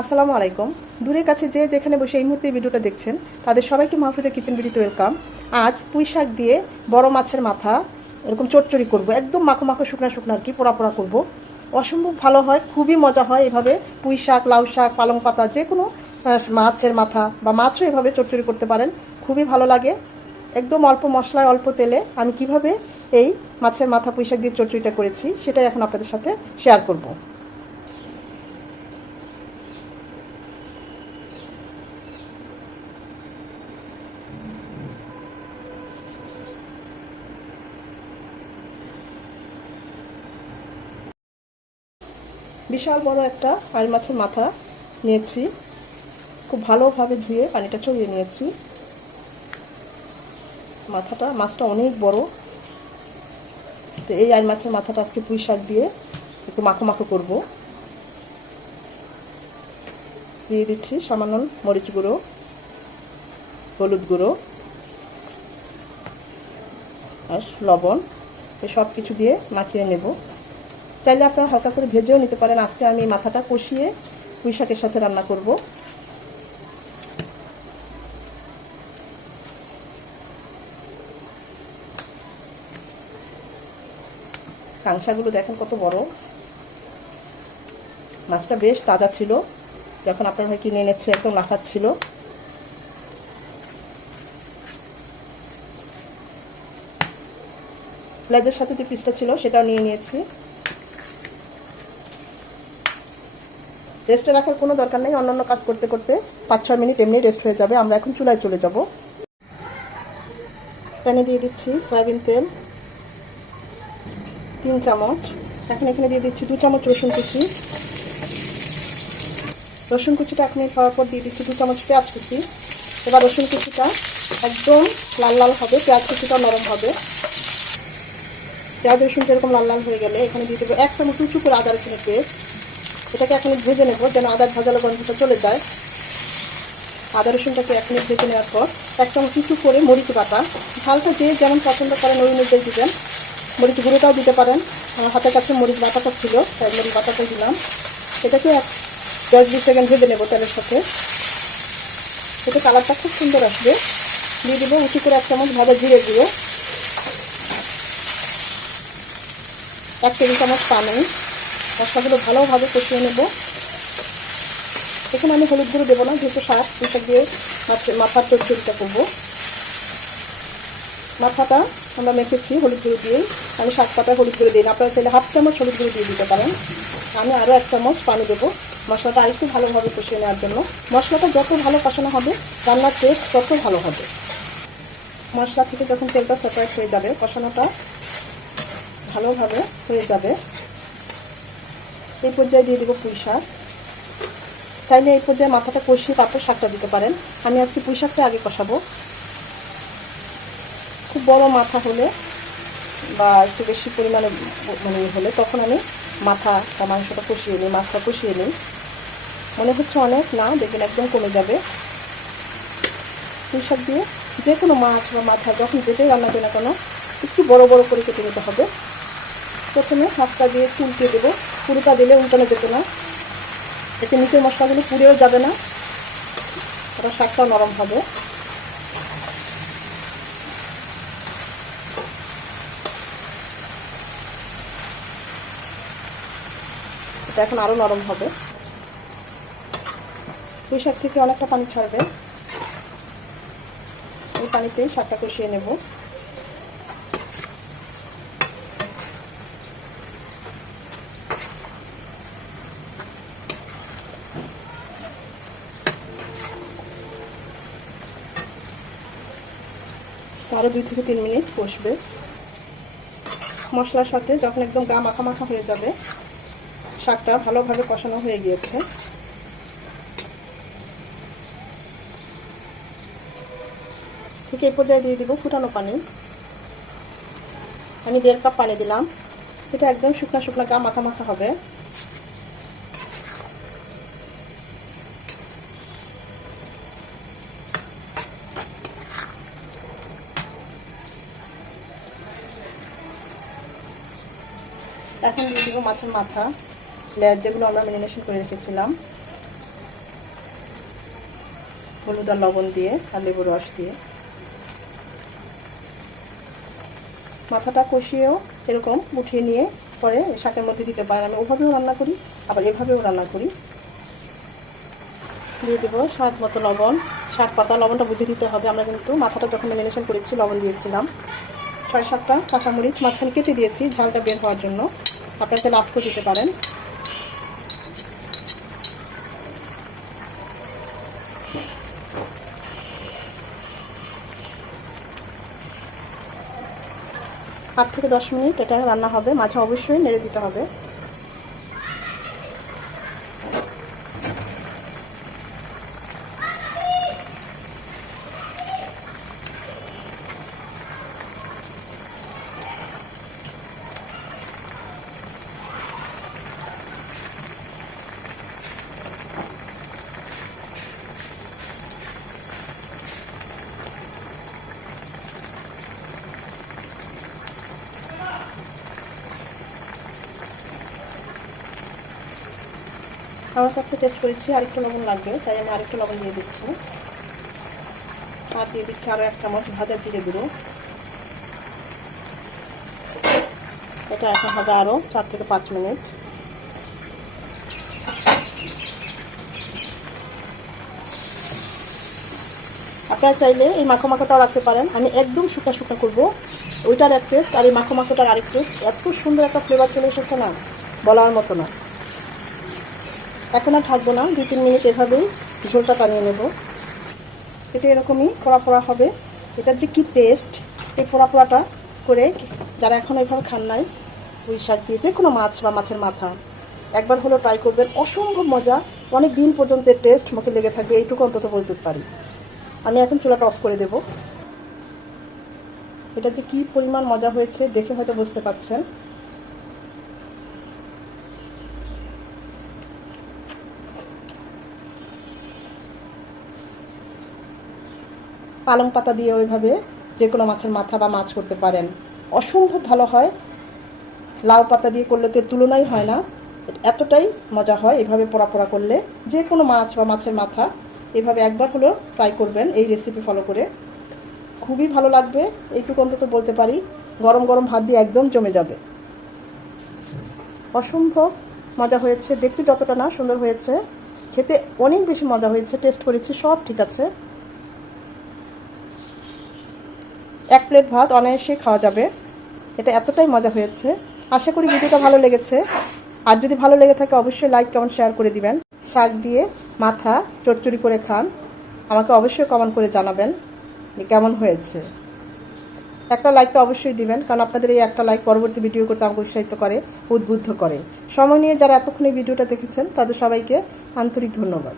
আসসালামু আলাইকুম। দূরে কাছে যে যেখানে বসে এই মুহূর্তে ভিডিওটা দেখছেন তাদের সবাইকে মাহফুজা কিচেন বিডিতে ওয়েলকাম। আজ পুঁই শাক দিয়ে বড় মাছের মাথা এরকম চচ্চড়ি করব, একদম মাখো মাখো শুকনা শুকনা আর কি, পোড়া পোড়া করবো। অসম্ভব ভালো হয়, খুবই মজা হয়। এভাবে পুঁই শাক, লাউ শাক, পালং পাতা, যে কোনো মাছের মাথা বা মাছও এভাবে চচ্চড়ি করতে পারেন, খুবই ভালো লাগে। একদম অল্প মশলায় অল্প তেলে আমি কিভাবে এই মাছের মাথা পুঁই শাক দিয়ে চচ্চড়িটা করেছি সেটাই এখন আপনাদের সাথে শেয়ার করব। বিশাল বড় একটা আইড় মাছের মাথা নিয়েছি, খুব ভালোভাবে ধুয়ে পানিটা চড়িয়ে নিয়েছি। মাছটা অনেক বড়, তো এই আইড় মাছের মাথাটা আজকে পুঁই শাক দিয়ে একটু মাখো মাখো করব। দিয়ে দিচ্ছি সামান্য মরিচ গুঁড়ো, হলুদ গুঁড়ো আর লবণ। এই সব কিছু দিয়ে মাখিয়ে নেব। চাইলে আপনারা হালকা করে ভেজেও নিতে পারেন। আজকে আমি মাথাটা কষিয়ে পুঁই শাকের সাথে রান্না করব। কাঁকড়াগুলো দেখেন কত বড়। মাছটা বেশ তাজা ছিল, যখন আপনারা হয় কিনে এনেছে একদম লাফাচ্ছিল। লেজের সাথে যে পিসটা ছিল সেটাও নিয়ে নিয়েছি। রেস্টে রাখার কোনো দরকার নেই, অন্যান্য কাজ করতে করতে 5-6 মিনিট এমনি রেস্ট হয়ে যাবে। আমরা এখন চুলায় চলে যাব। প্যানে দিয়ে দিচ্ছি সয়াবিন তেল 3 চামচ। এখানে দিয়ে দিচ্ছি 2 চামচ রসুন কুচি। রসুন কুচিটা এখন খাওয়ার পর দিয়ে দিচ্ছি 2 চামচ পেঁয়াজ কুচি। এবার রসুন কুচিটা একদম লাল লাল হবে, পেঁয়াজ কুচিটা নরম হবে। পেঁয়াজ রসুনটা এরকম লাল লাল হয়ে গেলে এখানে দিয়ে দেবো 1 চামচ উঁচু করে আদা রসুনের পেস্ট। এটাকে এখন ভেজে নেব যেন আদার ভাজালো গন্ধটা চলে যায়। আদা রসুনটাকে 1 মিনিট ভেজে নেওয়ার পর 1 চামচ উঁচু করে মরিচ বাটা, ঝালটা যে যেমন পছন্দ করেন ওই অনুযায়ী দিবেন। মরিচ গুঁড়োটাও দিতে পারেন, আমার হাতের কাছে মরিচ বাটাটা ছিল তাই মরিচ বাটাটাই দিলাম। এটাকে 10-20 সেকেন্ড ভেজে নেব তেলের সাথে। এতে কালারটা খুব সুন্দর আসবে। দিয়ে দেবো উঁচু করে 1 চামচ ভাজা জিরে গুঁড়ো, 1 টেবিল চামচ পানি। মশলাগুলো ভালোভাবে কষিয়ে নেব। এখানে আমি হলুদ গুঁড়ো দেবো না, যেহেতু পুঁই শাক দিয়ে মাথার চচ্চড়িটা করবো। মাথাটা আমরা মেখেছি হলুদ গুঁড়ো দিয়েই, আমি শাক পাতায় হলুদ গুঁড়ো দিই না। আপনারা চাইলে 1/2 চামচ হলুদ গুঁড়ো দিয়ে দিতে পারেন। আমি আরও 1 চামচ পানি দেবো মশলাটা আরেকটু ভালোভাবে কষিয়ে নেওয়ার জন্য। মশলাটা যত ভালো কষানো হবে রান্নার টেস্ট তত ভালো হবে। মশলা থেকে যখন তেলটা সেপারেট হয়ে যাবে, কষানোটা ভালোভাবে হয়ে যাবে, এই পর্যায়ে দিয়ে দেবো পুঁই শাক। চাইলে এই পর্যায়ে মাথাটা কষিয়ে তারপর শাকটা দিতে পারেন। আমি আজকে পুঁই শাকটা আগে কষাবো। খুব বড় মাথা হলে বা একটু বেশি পরিমাণে হলে তখন আমি মাথা বা মাংসটা কষিয়ে নিই, মাছটা কষিয়ে নিই। মনে হচ্ছে অনেক, না দেখবেন একদম কমে যাবে। পুঁই শাক দিয়ে যে কোনো মাছ বা মাথা যখন যেটাই রান্না করি না কেন একটু বড় বড় করে কেটে নিতে হবে। প্রথমে হাতটা দিয়ে উল্টে দেবো, পুরোটা দিলে উল্টানো যেত না, এতে নিচের মশলাগুলো পুড়েও যাবে না, আবার শাকটাও নরম হবে। এটা এখন আরও নরম হবে। পুঁই শাক থেকে অনেকটা পানি ছাড়বে, এই পানিতেই শাকটা কষিয়ে নেব। আরও 2 থেকে 3 মিনিট কষবে। মশলার সাথে যখন একদম গা মাখা মাখা হয়ে যাবে, শাকটা ভালোভাবে কষানো হয়ে গিয়েছে, ঠিক এই পর্যায়ে দিয়ে দিব ফুটানো পানি। আমি 1.5 কাপ পানি দিলাম। এটা একদম শুকনা শুকনা গা মাখা মাখা হবে। এখন দিয়ে দিব মাছের মাথা, লেজ যেগুলো আমরা ম্যারিনেশন করে রেখেছিলাম। হলুদ আর লবণ দিয়ে আর লেবুর রস দিয়ে। মাথাটা কষিয়েও এরকম উঠিয়ে নিয়ে পরে শাকের মধ্যে দিতে পারেন। আমি ওভাবেও রান্না করি, আবার এভাবেও রান্না করি। দিয়ে দেবো স্বাদ মতো লবণ। শাক পাতা লবণটা বুঝে দিতে হবে। আমরা কিন্তু মাথাটা যখন ম্যারিনেশন করেছি লবণ দিয়েছিলাম। 6-7টা কাঁচামরিচ মাঝখানে কেটে দিয়েছি ঝালটা বের হওয়ার জন্য। আপনারা তাহলে আস্ত দিতে পারেন। আট থেকে 10 মিনিট এটা রান্না হবে। মাঝে অবশ্যই নেড়ে দিতে হবে। আমার কাছে টেস্ট করেছি আরেকটু লবণ লাগবে, তাই আমি আরেকটু লবণ দিয়ে দিচ্ছি। আর দিয়ে দিচ্ছি আরও 1 চামচ ভাজা জিরে গুঁড়ো। এটা এখন হবে আরও 4 থেকে 5 মিনিট। আপনারা চাইলে এই মাখো মাখোটাও রাখতে পারেন। আমি একদম শুকা শুকা করবো, ওইটার এক টেস্ট আর এই মাখো মাখোটার আরেক টেস্ট। এত সুন্দর একটা ফ্লেভার চলে এসেছে না, বলার মতো না। এখন আর থাকবো না, 2-3 মিনিট এভাবেই ঝোলটা টানিয়ে নেব। এটা এরকমই পোড়া পোড়া হবে। এটার যে কি টেস্ট, এই পোড়া পোড়াটা করে যারা এখন এইভাবে খান নাই পুঁই শাক দিয়ে যে কোনো মাছ বা মাছের মাথা একবার হলেও ট্রাই করবেন। অসম্ভব মজা, অনেক দিন পর্যন্ত টেস্ট মুখে লেগে থাকবে, এইটুকু অন্তত বলতে পারি। আমি এখন চুলাটা অফ করে দেব। এটা যে কি পরিমাণ মজা হয়েছে দেখে হয়তো বুঝতে পারছেন। পালং পাতা দিয়ে ওইভাবে যে কোনো মাছের মাথা বা মাছ করতে পারেন, অসম্ভব ভালো হয়। লাউ পাতা দিয়ে করলে তো তুলনাই হয় না, এতটাই মজা হয় এভাবে পোড়া পোড়া করলে। যে কোনো মাছ বা মাছের মাথা এভাবে একবার হলেও ট্রাই করবেন এই রেসিপি ফলো করে, খুবই ভালো লাগবে। এইটুকু অন্তত বলতে পারি, গরম গরম ভাত দিয়ে একদম জমে যাবে। অসম্ভব মজা হয়েছে, দেখতে যতটা না সুন্দর হয়েছে, খেতে অনেক বেশি মজা হয়েছে। টেস্ট করেছি, সব ঠিক আছে। 1 প্লেট ভাত অনায়াসে খাওয়া যাবে। এটা এতটাই মজা হয়েছে। আশা করি ভিডিওটা ভালো লেগেছে। আর যদি ভালো লেগে থাকে অবশ্যই লাইক কমেন্ট শেয়ার করে দিবেন। শাক দিয়ে মাথা চচ্চড়ি করে খান, আমাকে অবশ্যই কমেন্ট করে জানাবেন যে কেমন হয়েছে। একটা লাইক তো অবশ্যই দিবেন, কারণ আপনাদের এই একটা লাইক পরবর্তী ভিডিও করতে আমাকে উৎসাহিত করে, উদ্বুদ্ধ করে। সময় নিয়ে যারা এতক্ষণ এই ভিডিওটা দেখেছেন তাদের সবাইকে আন্তরিক ধন্যবাদ।